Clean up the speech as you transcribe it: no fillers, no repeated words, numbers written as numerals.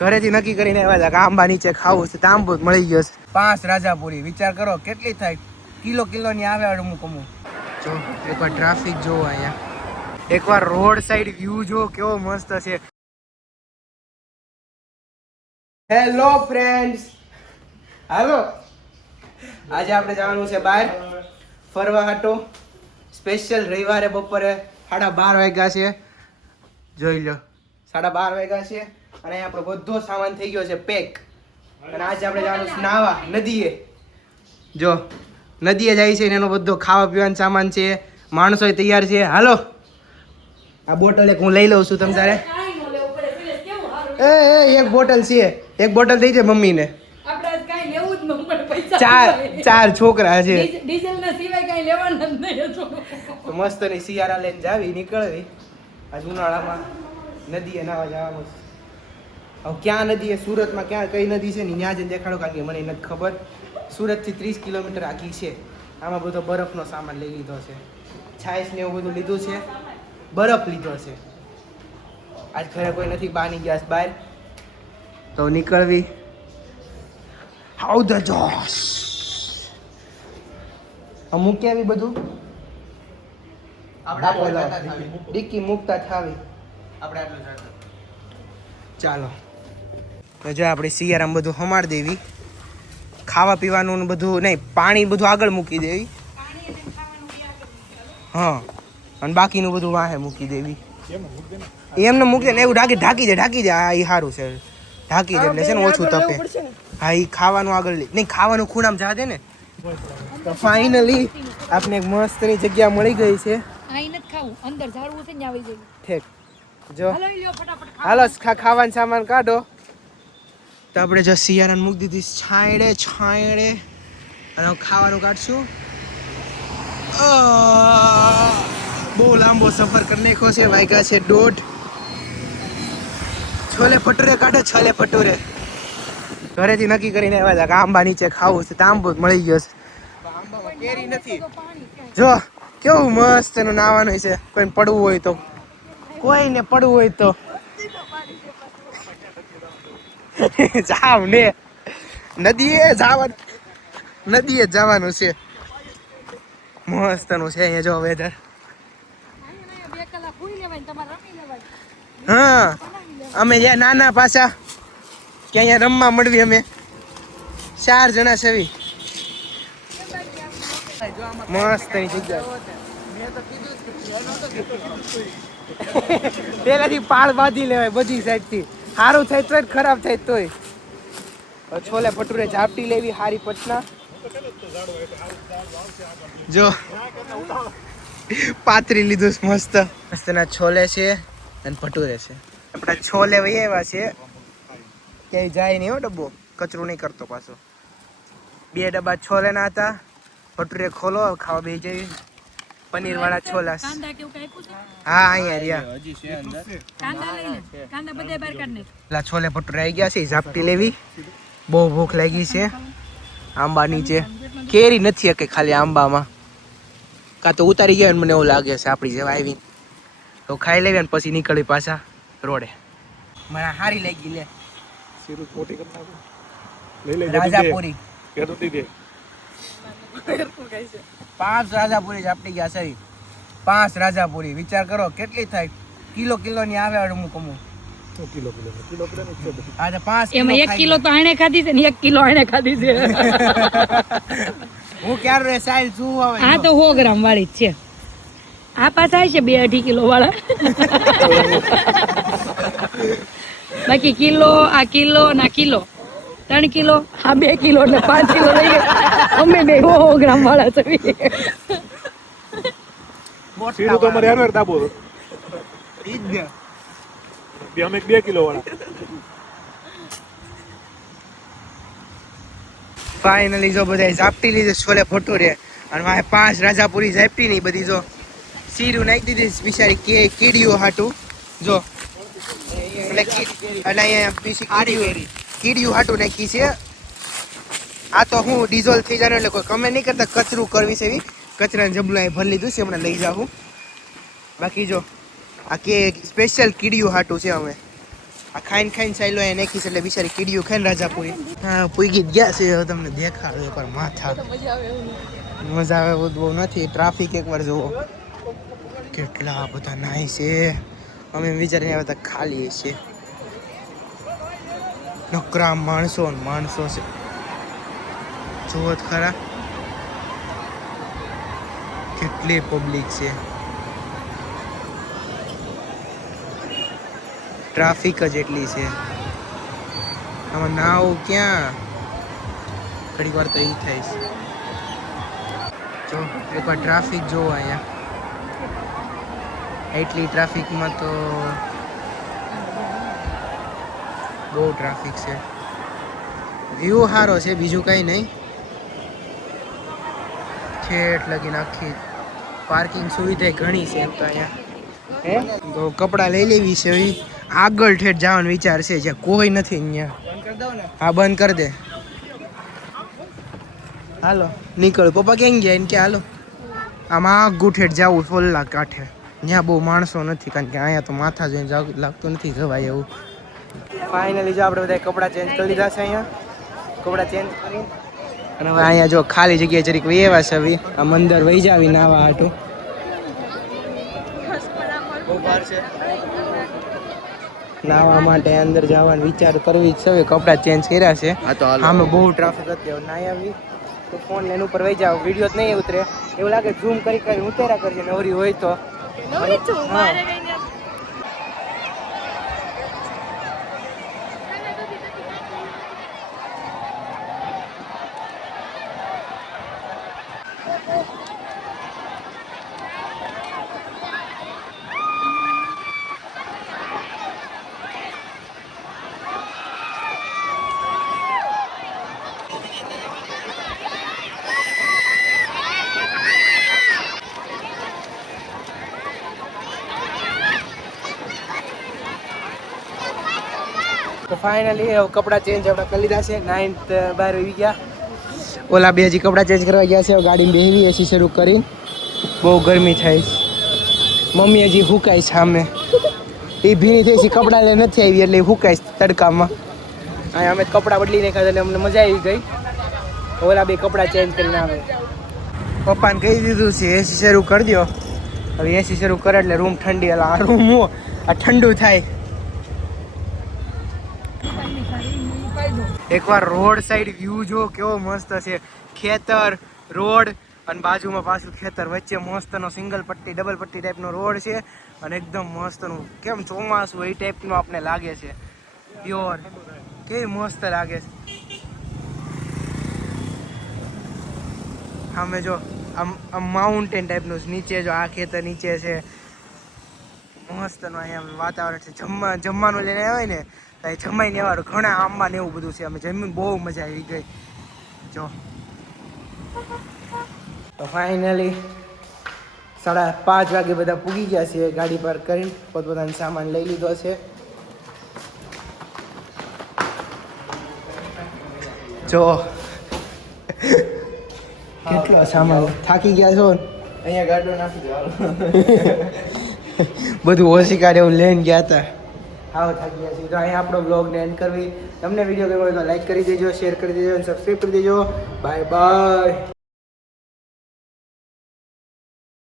ઘરેથી નક્કી કરીને આવ્યા હતા કે આંબા નીચે ખાવું છે, તો આંબો મળી ગયો છે. 5 રાજાપુરી, વિચાર કરો કેટલી થાય, કિલો ની આવે અમુક. જો એકવાર ટ્રાફિક જોવો અહીંયા, એકવાર રોડ સાઈડ વ્યૂ જો કેવો મસ્ત છે. હેલો ફ્રેન્ડ્સ, હાલો આજે આપણે જવાનું છે બહાર ફરવા હાટો. સ્પેશિયલ રવિવારે બપોરે 12:30 વાગ્યા છે, જોઈ લો 12:30 વાગ્યા છે અને આપણો બધો સામાન થઈ ગયો છે પેક. અને આજે આપણે જવાનું છે નાવા નદીએ. જો નદીએ જાય છે ને એનો બધો ખાવા પીવાનો સામાન છે, માણસો તૈયાર છે. હાલો આ બોટલ એક હું લઈ લઉં છું તમ તારે. એક બોટલ છે, એક બોટલ દઈ દે મમ્મીને. ચાર છોકરા છે તો મસ્ત ની શિયાળા લઈને જાવી નીકળવી. આજ ઉનાળામાં નદીએ નાવા જવાનું. હવે ક્યાં નદી એ સુરતમાં ક્યાં કઈ નદી છે ને ત્યાં જઈને દેખાડો, કારણ કે મને નથી ખબર. સુરતથી 30 કિલોમીટર આખી છે. આમાં બધો બરફનો સામાન લઈ લીધો છે, છાઈસ ને એવું બધું લીધું છે, બરફ લીધો છે. આજ ઘરે કોઈ નથી, બહાર ની ગયા બહાર તો નીકળવી. હાઉ ધ જોશ મૂકી આવી બધું ડિક્કી મૂકતા થાવી આપણે. ચાલો તો જો આપણે શિયાળામાં બધું હમાડ દેવી, ખાવા પીવાનું બધું નહીં, પાણી બધું આગળ મૂકી દેવી. હા, અને બાકીનું બધું વાહે મૂકી દેવી. એમને મૂકી દે, એવું ઢાંકી દે. આ એ સારું છે, ઢાંકી દે એટલે છે ને ઓછું તપે. હા, એ ખાવાનું આગળ નહીં, ખાવાનું ખૂણામાં જા દે ને. તો ફાઇનલી આપને એક મસ્તની જગ્યા મળી ગઈ છે. ઠીક, જો હાલો ખાવાનું સામાન કાઢો. તો આપણે જો શિયાળાને મૂકી દીધી છાંયડે અને ખાવાનું કાઢશું. બહુ લાંબો સફર કરી નાખ્યો છે, વાગ્યા છે 1:30. છોલે ભટુરે કાઢે, છોલે ભટુરે. ઘરેથી નક્કી કરીને આવ્યા હતા કે આંબા નીચે ખાવું છે, તો આંબો મળી ગયો છે. આંબામાં કેરી નથી. જો કેવું મસ્ત એનું નાવાનું છે. કોઈને પડવું હોય તો, કોઈને પડવું હોય તો જાવ ને, નદીએ જવાનું છે. મસ્તનું છે અહીંયા જો વેધર. હા, અમે જ્યાં નાના પાછા કે અહીંયા રમવા મળવી. અમે 4 જણા છે. મસ્ત પેલાથી પાળ બાંધી લેવાય બધી સાઈડ થી. સારું થાય તો ખરાબ થાય તોય. છોલે ભટુરે ઝાપટી લેવી હારી પટના. જો પાતરી લીધું મસ્ત મસ્તના છોલે છે અને ભટુરે છે. આપણા છોલે વહી આવ્યા છે, ક્યાંય જાય નહીં હો. ડબ્બો કચરું નહીં કરતો પાછો. 2 ડબ્બા છોલેના હતા. ભટુરે ખોલો, ખાવા બેસી જઈએ. પનીર વાળા છોલા. હા, અહીંયા રહ્યા છોલે ભટુરે આવી ગયા છે. ઝાપટી લેવી, બહુ ભૂખ લાગી છે. આંબા નીચે કેરી નથી કે ખાલી આંબામાં કાં તો ઉતારી ગયા મને એવું લાગે છે. આપણી જેવા આવી તો ખાઈ લેવી અને પછી નીકળવી પાછા રોડે. મને હારી લાગી. લે રાજાપુરી 5 રાજાપુરી ઝાપટી ગયા છે. 5 રાજાપુરી, વિચાર કરો કેટલી થાય, કિલો ની આવે અમુક. આજે 5 એમાં 1 કિલો તો આણે ખાધી છે ને 1 કિલો આણે ખાધી છે. હું ક્યારે સાઈઝ શું આવે? આ તો 100 ગ્રામ વાળી જ છે. આ પાછા છે 2-2.5 કિલો વાળા. બાકી કિલો, આ કિલો ના કિલો 3 કિલો, આ 2 કિલો એટલે 5 કિલો લઈ ગયા. અમે 100 ગ્રામ વાળા છે. સીધું તો અમારે યાર દાબો ઈ જ ને. અમે 2 કિલો વાળા. ફાઇનલી જો બધા ઝાપટી લીધે છોલે ભટુરે અને વાહે 5 રાજાપુરી ઝાપટી નહીં બધી. જો સીરું નાખી દીધી બિચારી કીડીઓ હાટું. જો અને અહીંયા કીડીયું હાટું નાખી છે. આ તો હું ડીઝોલ થઈ જાય એટલે કોઈ કમે નહીં કરતા. કચરું કરવી છે એવી કચરાને જબલું અહીં ભરી લીધું છે, હમણાં લઈ જાઉં. બાકી જો આ કે સ્પેશિયલ કીડીયું હાટું છે. અમે આ ખાઈને ખાઈને સાયલો એ નાખીશ એટલે બિચારી કીડીઓ ખાઈને રાજાપુરી. હા પૂગી જ ગયા છે. હવે તમને દેખાડો એકવાર માથા. મજા આવે એવું બહુ નથી. ટ્રાફિક એકવાર જુઓ કેટલા બધા નાય છે. અમે વિચારીને આવ્યા હતા ખાલી છે. નકરા માણસો ને માણસો છે. જુઓ જ ખરા કેટલી પબ્લિક છે. ટ્રાફિક જ એટલી છે. આમાં નાવ ક્યાં ઘણી વાર તો એ થાય છે. જો એકવાર ટ્રાફિક જોવો અહીંયા. એટલી ટ્રાફિકમાં તો બહુ ટ્રાફિક છે. વ્યૂ સારો છે બીજું કંઈ નહીં. છેટ લગીને આખી પાર્કિંગ સુવિધા ઘણી છે એમ તો અહીંયા. હે તો કપડાં લઈ લેવી છે. હવે આગળ ઠેઠ જવાનો વિચાર છે જ્યાં કોઈ નથી અહીંયા. હા બંધ કરી દે. હાલો નીકળ. પપ્પા કેમ ગયા એને કે હાલો આમાં આગું ઠેઠ જવું સોલ્લા કાંઠે. ત્યાં બહુ માણસો નથી કારણ કે અહીંયા તો માથા જોઈને લાગતું નથી જવાય એવું. ફાઇનલી જો આપણે બધા કપડાં ચેન્જ કરી લીધા છે. અહીંયા કપડાં ચેન્જ કરી અને હવે અહીંયા જો ખાલી જગ્યાએ જરીક વહેવા છે. હવે આમ અંદર વહી જાવી નાવા હાટું. બહુ બહાર છે નાવા માટે. અંદર જવાનો વિચાર કરવી જ છે. કપડાં ચેન્જ કર્યા છે. આમે બહુ ટ્રાફિક હતી. હવે નાઈ આવી તો ફોન લઈને ઉપર વહી જાવ. વિડીયો જ નહીં ઉતરે એવું લાગે. ઝૂમ કરી કરી ઉતર્યા કરજે નવરી હોય તો. હા તો ફાઇનલી કપડાં ચેન્જ આપણે કરી લીધા છે. 9th બહાર આવી ગયા. ઓલા બે હજી કપડાં ચેન્જ કરવા ગયા છે. ગાડીમાં બેસી એસી શરૂ કરીને. બહુ ગરમી થાય છે. મમ્મી હજી હુકાય છે સામે. એ ભીની થઈ છે કપડાં લઈને નથી આવી એટલે હુકાય છે તડકામાં. અહીંયા અમે કપડાં બદલી નાખ્યા એટલે અમને મજા આવી ગઈ. ઓલા બે કપડાં ચેન્જ કરીને આવે. પપ્પાને કહી દીધું છે એસી શરૂ કરી દો. હવે એસી શરૂ કરે એટલે રૂમ ઠંડી. એટલે આ રૂમ આ ઠંડુ થાય. એકવાર રોડ સાઈડ વ્યૂ જો કેવો મસ્ત છે. ખેતર રોડ અને બાજુમાં પાછું ખેતર વચ્ચે મસ્તનો સિંગલ પટ્ટી ડબલ પટ્ટી ટાઈપનો રોડ છે અને એકદમ મસ્તનું કેમ ચોમાસું એ ટાઈપનું આપણે લાગે છે. પ્યોર કેવી મસ્ત લાગે છે. સામે જો આમ માઉન્ટેન ટાઈપનું નીચે જો આ ખેતર નીચે છે. મસ્તનું અહીંયા વાતાવરણ છે. જમવાનું લઈને આવે ને જમાઈ ને વાળું ઘણા આંબા ને એવું બધું છે. અમે જમીન બહુ મજા આવી ગઈ. જો તો ફાઇનલી 5:30 વાગે બધા પૂગી ગયા છે. ગાડી પાર્ક કરીને પોતપોતાનો સામાન લઈ લીધો છે. જો કેટલો સામાન. થાકી ગયા છો અહીંયા ગાડો નાખી દો. બધું ઓશિકાર એવું લઈને ગયા હતા. આવો થાકી ગયા છીએ. તો અહીંયા આપણો બ્લોગને એન્ડ કરવી. તમને વિડીયો ગમ્યો હોય તો લાઈક કરી દેજો, શેર કરી દેજો અને સબસ્ક્રાઈબ કરી દેજો. Bye bye.